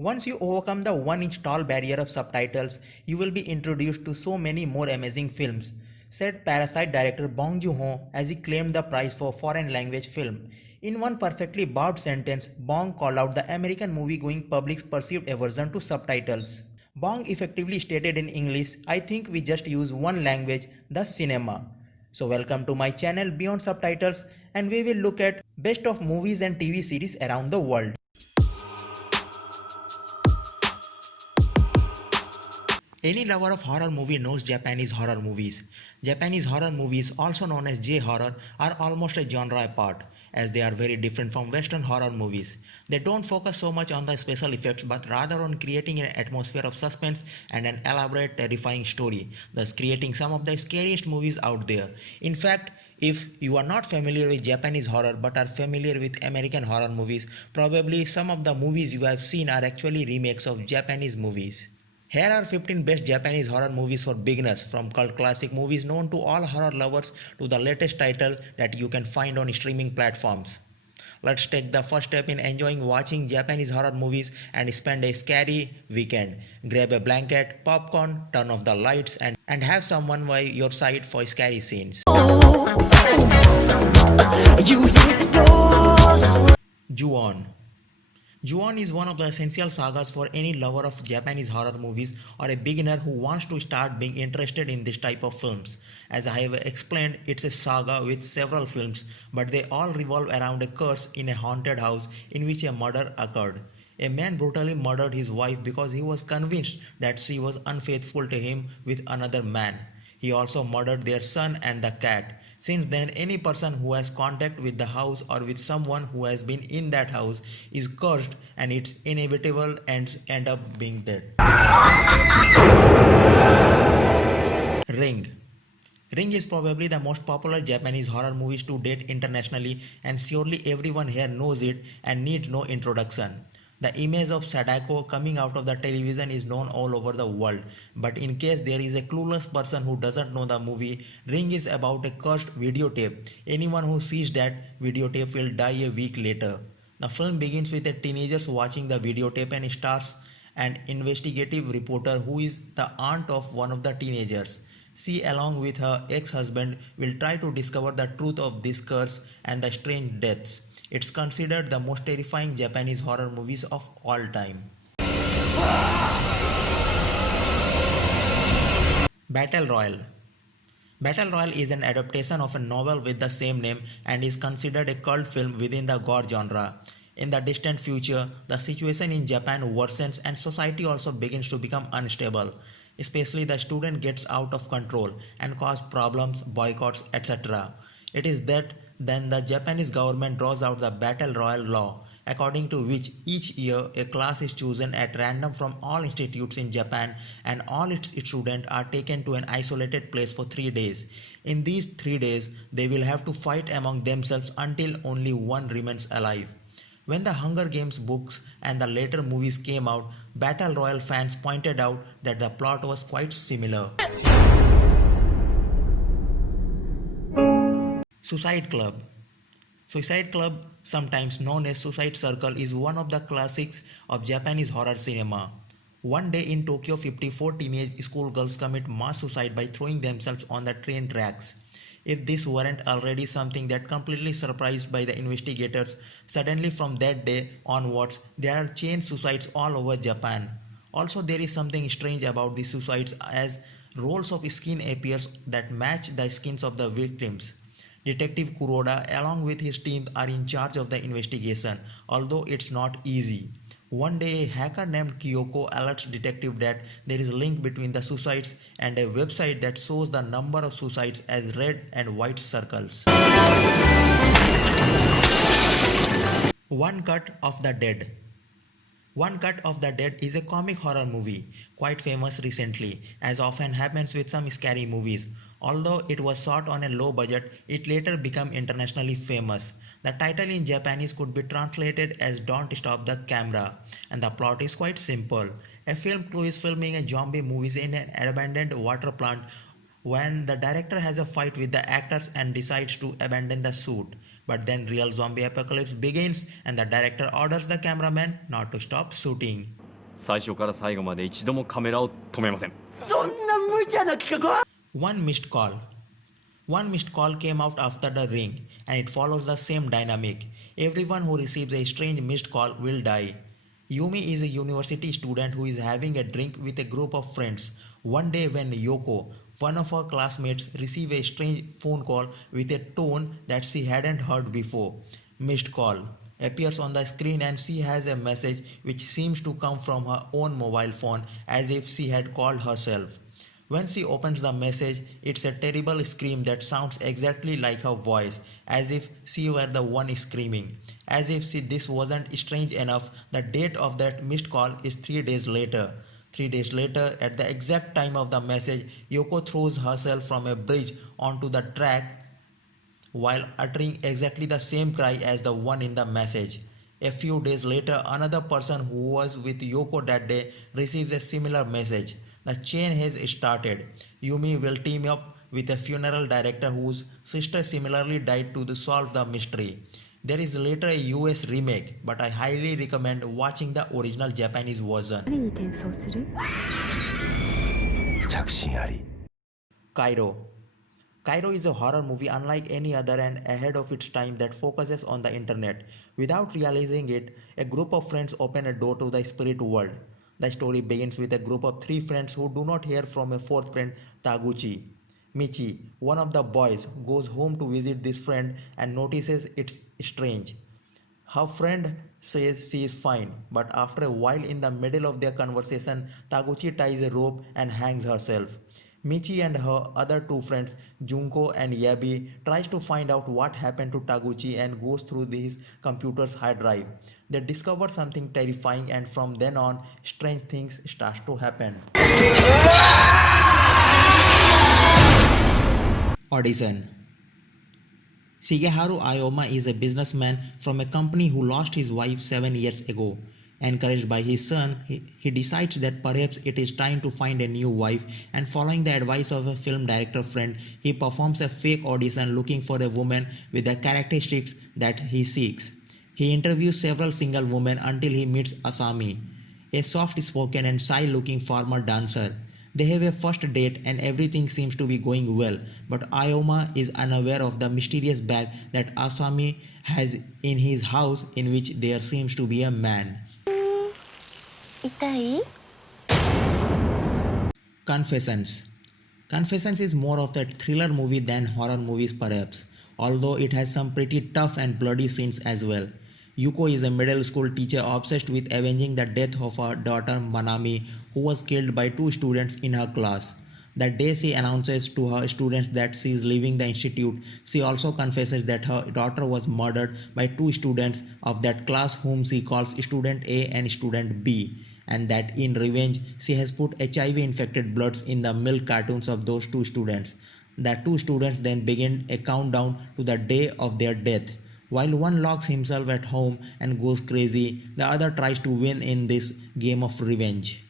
Once you overcome the 1-inch tall barrier of subtitles, you will be introduced to so many more amazing films, said Parasite director Bong Joon-ho as he claimed the prize for foreign language film. In one perfectly barbed sentence, Bong called out the American movie-going public's perceived aversion to subtitles. Bong effectively stated in English, I think we just use one language, the cinema. So welcome to my channel Beyond Subtitles, and we will look at best of movies and TV series around the world. Any lover of horror movie knows Japanese horror movies. Japanese horror movies, also known as J-horror, are almost a genre apart, as they are very different from Western horror movies. They don't focus so much on the special effects but rather on creating an atmosphere of suspense and an elaborate, terrifying story, thus creating some of the scariest movies out there. In fact, if you are not familiar with Japanese horror but are familiar with American horror movies, probably some of the movies you have seen are actually remakes of Japanese movies. Here are 15 best Japanese horror movies for beginners, from cult classic movies known to all horror lovers to the latest title that you can find on streaming platforms. Let's take the first step in enjoying watching Japanese horror movies and spend a scary weekend. Grab a blanket, popcorn, turn off the lights, and have someone by your side for scary scenes. Ju-on. Ju-on is one of the essential sagas for any lover of Japanese horror movies or a beginner who wants to start being interested in this type of films. As I have explained, it's a saga with several films, but they all revolve around a curse in a haunted house in which a murder occurred. A man brutally murdered his wife because he was convinced that she was unfaithful to him with another man. He also murdered their son and the cat. Since then, any person who has contact with the house or with someone who has been in that house is cursed, and it's inevitable and end up being dead. Ring. Ring is probably the most popular Japanese horror movies to date internationally, and surely everyone here knows it and needs no introduction. The image of Sadako coming out of the television is known all over the world, but in case there is a clueless person who doesn't know the movie, Ring is about a cursed videotape. Anyone who sees that videotape will die a week later. The film begins with a teenager watching the videotape and stars an investigative reporter who is the aunt of one of the teenagers. She, along with her ex-husband, will try to discover the truth of this curse and the strange deaths. It's considered the most terrifying Japanese horror movies of all time. Battle Royale. Battle Royale is an adaptation of a novel with the same name and is considered a cult film within the gore genre. In the distant future, the situation in Japan worsens and society also begins to become unstable. Especially the student gets out of control and cause problems, boycotts, etc. It is that then the Japanese government draws out the Battle Royale law, according to which each year a class is chosen at random from all institutes in Japan, and all its students are taken to an isolated place for 3 days. In these 3 days, they will have to fight among themselves until only one remains alive. When the Hunger Games books and the later movies came out, Battle Royale fans pointed out that the plot was quite similar. Suicide Club. Suicide Club, sometimes known as Suicide Circle, is one of the classics of Japanese horror cinema. One day in Tokyo, 54 teenage schoolgirls commit mass suicide by throwing themselves on the train tracks. If this weren't already something that completely surprised by the investigators, suddenly from that day onwards, there are chain suicides all over Japan. Also, there is something strange about these suicides, as rolls of skin appears that match the skins of the victims. Detective Kuroda along with his team are in charge of the investigation, although it's not easy. One day a hacker named Kyoko alerts detective that there is a link between the suicides and a website that shows the number of suicides as red and white circles. One Cut of the Dead. One Cut of the Dead is a comic horror movie, quite famous recently, as often happens with some scary movies. Although it was shot on a low budget, it later became internationally famous. The title in Japanese could be translated as Don't Stop the Camera, and the plot is quite simple. A film crew is filming a zombie movie in an abandoned water plant when the director has a fight with the actors and decides to abandon the shoot. But then real zombie apocalypse begins and the director orders the cameraman not to stop shooting. 最初から最後まで一度もカメラを止めません。 One missed call. One missed call came out after the ring, and it follows the same dynamic. Everyone who receives a strange missed call will die. Yumi is a university student who is having a drink with a group of friends. One day, when Yoko, one of her classmates, received a strange phone call with a tone that she hadn't heard before. Missed call appears on the screen, and she has a message which seems to come from her own mobile phone as if she had called herself. When she opens the message, it's a terrible scream that sounds exactly like her voice, as if she were the one screaming. As if this wasn't strange enough, the date of that missed call is 3 days later. 3 days later, at the exact time of the message, Yoko throws herself from a bridge onto the track while uttering exactly the same cry as the one in the message. A few days later, another person who was with Yoko that day receives a similar message. The chain has started. Yumi will team up with a funeral director whose sister similarly died to solve the mystery. There is later a US remake, but I highly recommend watching the original Japanese version. 誰に転送する？ 着信あり。 Cairo. Cairo is a horror movie unlike any other and ahead of its time that focuses on the internet. Without realizing it, a group of friends open a door to the spirit world. The story begins with a group of 3 friends who do not hear from a 4th friend, Taguchi. Michi, one of the boys, goes home to visit this friend and notices it's strange. Her friend says she is fine, but after a while in the middle of their conversation, Taguchi ties a rope and hangs herself. Michi and her other 2 friends, Junko and Yabi, tries to find out what happened to Taguchi and goes through his computer's hard drive. They discover something terrifying, and from then on, strange things start to happen. Audition. Shigeharu Ayoma is a businessman from a company who lost his wife 7 years ago. Encouraged by his son, he decides that perhaps it is time to find a new wife, and following the advice of a film director friend, he performs a fake audition looking for a woman with the characteristics that he seeks. He interviews several single women until he meets Asami, a soft-spoken and shy-looking former dancer. They have a first date and everything seems to be going well, but Ayoma is unaware of the mysterious bag that Asami has in his house, in which there seems to be a man. 痛い？ Confessions. Confessions is more of a thriller movie than horror movies perhaps, although it has some pretty tough and bloody scenes as well. Yuko is a middle school teacher obsessed with avenging the death of her daughter Manami, who was killed by 2 students in her class. The day she announces to her students that she is leaving the institute, she also confesses that her daughter was murdered by 2 students of that class whom she calls Student A and Student B, and that in revenge she has put HIV-infected bloods in the milk cartoons of those 2 students. The 2 students then begin a countdown to the day of their death. While one locks himself at home and goes crazy, the other tries to win in this game of revenge.